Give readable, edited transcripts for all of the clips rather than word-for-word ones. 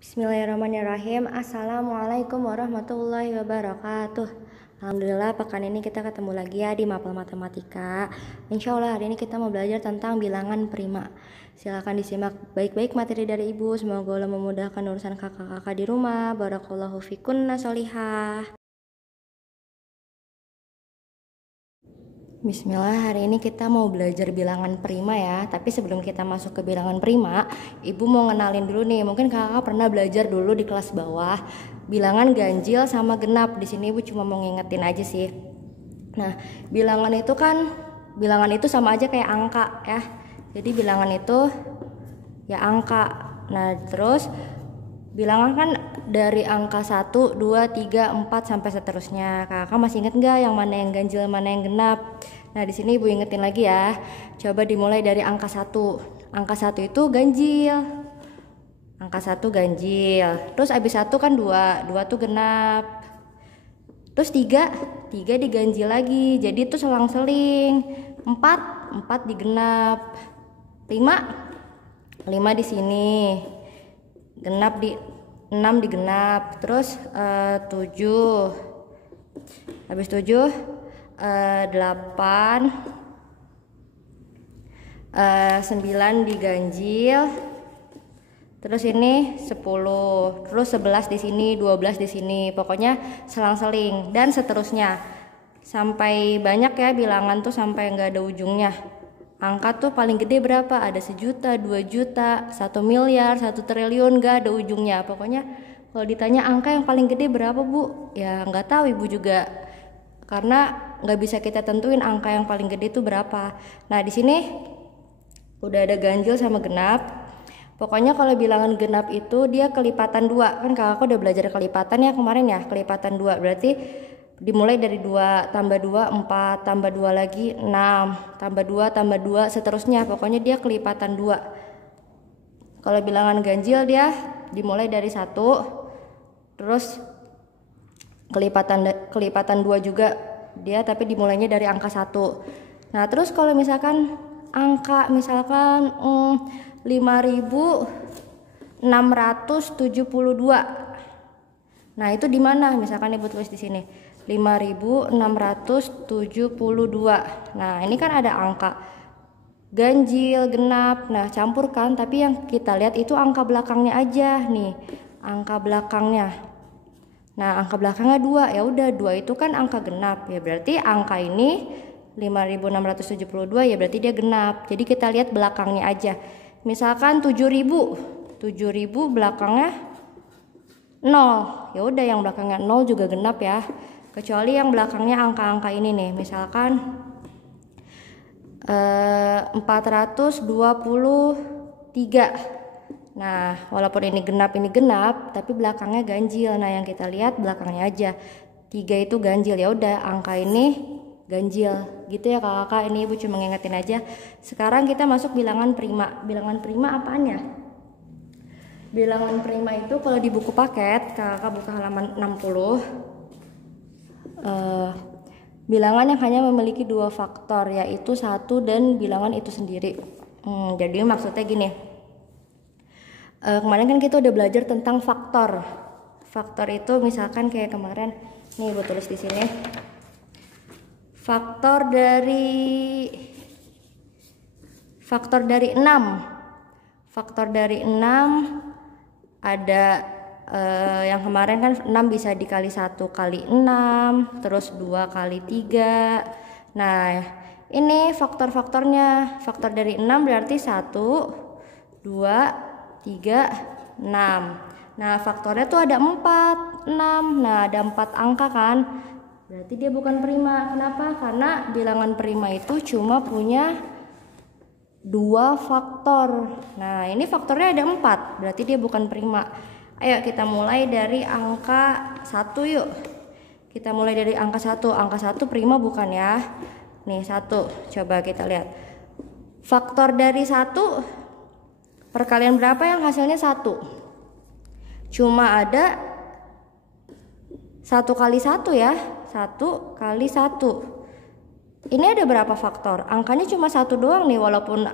Bismillahirrahmanirrahim. Assalamualaikum warahmatullahi wabarakatuh. Alhamdulillah pekan ini kita ketemu lagi ya di Mapel Matematika. Insya Allah hari ini kita mau belajar tentang bilangan prima. Silahkan disimak baik-baik materi dari ibu. Semoga Allah memudahkan urusan kakak-kakak di rumah. Barakallahu fikunna solihah. Bismillah, hari ini kita mau belajar bilangan prima ya. Tapi sebelum kita masuk ke bilangan prima, ibu mau ngenalin dulu nih. Mungkin kakak pernah belajar dulu di kelas bawah bilangan ganjil sama genap. Di sini ibu cuma mau ngingetin aja sih. Nah, bilangan itu sama aja kayak angka ya. Jadi bilangan itu ya angka. Nah, terus bilangan kan dari angka 1, 2, 3, 4 sampai seterusnya. Kakak masih inget nggak yang mana yang ganjil, mana yang genap? Nah, di sini ibu ingetin lagi ya. Coba dimulai dari angka 1. Angka 1 itu ganjil. Angka 1 ganjil. Terus abis 1 kan 2. 2 tuh genap. Terus 3 diganjil lagi. Jadi itu selang-seling. 4 digenap. 5 di sini. Genap di 6 digenap. Terus 7 habis 7 8 9 diganjil. Terus ini 10. Terus 11 di sini, 12 di sini. Pokoknya selang-seling dan seterusnya. Sampai banyak ya bilangan tuh sampai nggak ada ujungnya. Angka tuh paling gede berapa? Ada 1 juta, 2 juta, 1 miliar, 1 triliun, gak ada ujungnya. Pokoknya kalau ditanya angka yang paling gede berapa bu? Ya nggak tahu ibu juga, karena nggak bisa kita tentuin angka yang paling gede itu berapa. Nah di sini udah ada ganjil sama genap. Pokoknya kalau bilangan genap itu dia kelipatan 2. Kan kakak udah belajar kelipatan ya kemarin ya, kelipatan 2 berarti dimulai dari 2 tambah 2 4 tambah 2 lagi 6 tambah 2 seterusnya. Pokoknya dia kelipatan 2. Kalau bilangan ganjil dia dimulai dari 1 terus kelipatan 2 juga dia, tapi dimulainya dari angka 1. Nah terus kalau misalkan angka 5.672, nah itu di mana? Misalkan ibu tulis di sini 5.672. Nah, ini kan ada angka ganjil, genap. Nah, campurkan, tapi yang kita lihat itu angka belakangnya aja nih. Angka belakangnya. Nah, angka belakangnya 2. Ya udah, 2 itu kan angka genap. Ya berarti angka ini 5.672 ya berarti dia genap. Jadi kita lihat belakangnya aja. Misalkan 7.000. 7.000 belakangnya 0. Ya udah yang belakangnya 0 juga genap ya. Kecuali yang belakangnya angka-angka ini nih, misalkan 423. Nah, walaupun ini genap, tapi belakangnya ganjil. Nah, yang kita lihat belakangnya aja. 3 itu ganjil, ya udah angka ini ganjil. Gitu ya kakak, ini ibu cuma ngingetin aja. Sekarang kita masuk bilangan prima. Bilangan prima apaan ya? Bilangan prima itu kalau di buku paket, kakak buka halaman 60. Bilangan yang hanya memiliki 2 faktor, yaitu 1 dan bilangan itu sendiri. Jadi maksudnya gini, kemarin kan kita udah belajar tentang faktor. Faktor itu misalkan kayak kemarin, nih gue tulis di sini. Faktor dari 6. Faktor dari 6 ada yang kemarin kan 6 bisa dikali 1 kali 6, terus 2 kali 3. Nah, ini faktor-faktornya. Faktor dari 6 berarti 1, 2, 3, 6. Nah, faktornya tuh ada 4, 6. Nah, ada 4 angka kan? Berarti dia bukan prima. Kenapa? Karena bilangan prima itu cuma punya 2 faktor. Nah, ini faktornya ada 4, berarti dia bukan prima. Ayo kita mulai dari angka 1 yuk. Kita mulai dari angka 1. Angka 1 prima bukan ya? Nih 1. Coba kita lihat. Faktor dari 1 perkalian berapa yang hasilnya 1? Cuma ada 1 kali 1 ya. 1 kali 1. Ini ada berapa faktor? Angkanya cuma satu doang nih, walaupun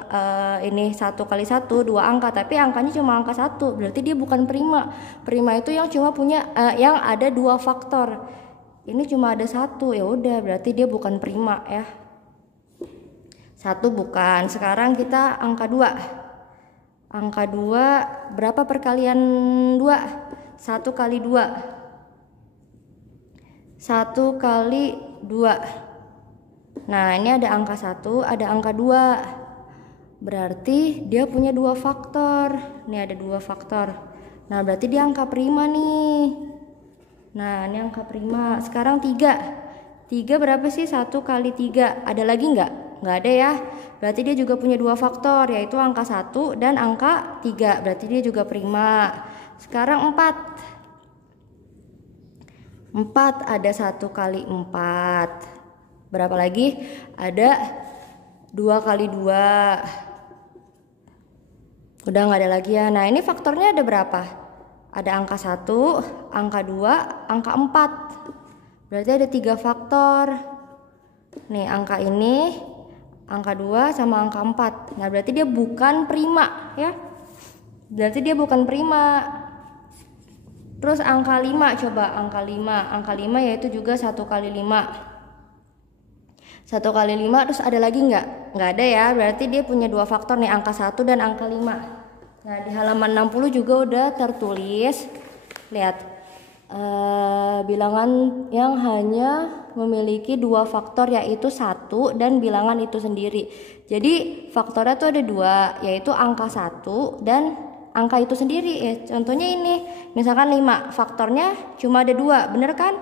ini 1 kali 1 2 angka, tapi angkanya cuma angka 1. Berarti dia bukan prima. Prima itu yang cuma punya yang ada 2 faktor. Ini cuma ada 1, ya udah berarti dia bukan prima ya. 1 bukan. Sekarang kita angka 2. Angka 2 berapa perkalian 2? 1 kali 2. 1 kali 2. Nah, ini ada angka 1, ada angka 2. Berarti dia punya 2 faktor. Ini ada 2 faktor. Nah, berarti dia angka prima nih. Nah, ini angka prima. Sekarang 3. 3 berapa sih? 1 kali 3. Ada lagi nggak? Nggak ada ya. Berarti dia juga punya 2 faktor, yaitu angka 1 dan angka 3. Berarti dia juga prima. Sekarang 4. 4 ada 1 kali 4. Berapa lagi? Ada 2 kali 2. Udah nggak ada lagi ya. Nah, ini faktornya ada berapa? Ada angka 1, angka 2, angka 4. Berarti ada 3 faktor. Nih, angka ini, angka 2 sama angka 4. Nah, berarti dia bukan prima ya. Berarti dia bukan prima. Terus angka 5, coba angka 5. Angka 5 yaitu juga 1 kali 5. 1 kali 5, terus ada lagi nggak? Nggak ada ya, berarti dia punya 2 faktor nih, angka 1 dan angka 5. Nah, di halaman 60 juga udah tertulis. Lihat, bilangan yang hanya memiliki 2 faktor, yaitu 1 dan bilangan itu sendiri. Jadi faktornya tuh ada 2, yaitu angka 1 dan angka itu sendiri ya. Contohnya ini, misalkan 5, faktornya cuma ada 2, bener kan?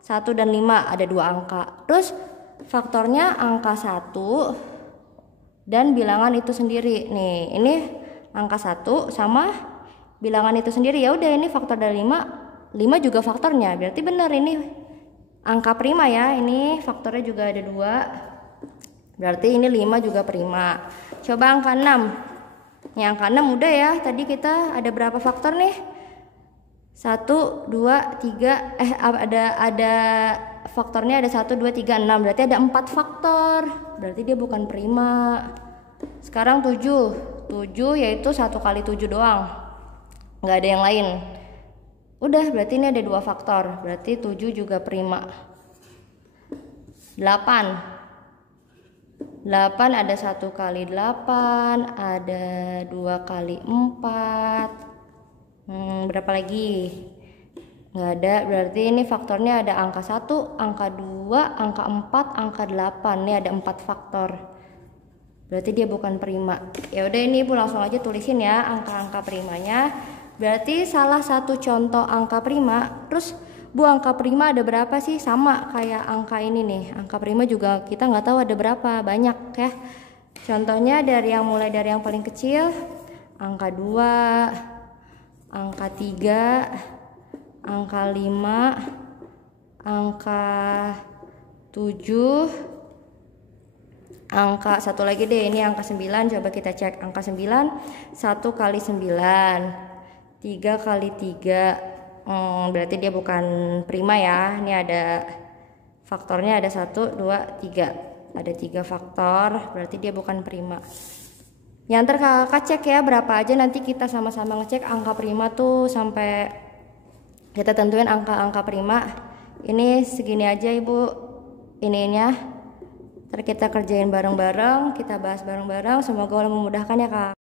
1 dan 5 ada 2 angka. Terus faktornya angka 1 dan bilangan itu sendiri. Nih, ini angka 1 sama bilangan itu sendiri. Ya udah, ini faktor dari 5. 5 juga faktornya. Berarti benar ini angka prima ya. Ini faktornya juga ada 2. Berarti ini 5 juga prima. Coba angka 6. Nih, angka 6 udah ya. Tadi kita ada berapa faktor nih? 1 2 3 ada faktornya ada 1 2 3 6. Berarti ada 4 faktor. Berarti dia bukan prima. Sekarang 7. 7 yaitu 1 kali 7 doang. Nggak ada yang lain. Udah, berarti ini ada 2 faktor. Berarti 7 juga prima. 8. 8 ada 1 kali 8, ada 2 kali 4. Berapa lagi? Nggak ada, berarti ini faktornya ada angka 1, angka 2, angka 4, angka 8. Ini ada 4 faktor. Berarti dia bukan prima. Ya udah, ini Ibu langsung aja tulisin ya angka-angka primanya. Berarti salah satu contoh angka prima. Terus Bu, angka prima ada berapa sih? Sama kayak angka ini nih. Angka prima juga kita nggak tahu ada berapa, banyak ya. Contohnya mulai dari yang paling kecil, angka 2, angka 3, angka 5, angka 7, angka satu lagi deh, ini angka 9. Coba kita cek angka 9. 1 kali 9, 3 kali 3. Berarti dia bukan prima ya. Ini ada faktornya, ada 1 2 3. Ada 3 faktor, berarti dia bukan prima. Yang ntar kakak cek ya berapa aja, nanti kita sama-sama ngecek angka prima tuh sampai kita tentuin angka-angka prima. Ini segini aja Ibu ininya. Ntar kita kerjain bareng-bareng, kita bahas bareng-bareng. Semoga Allah memudahkan ya Kak.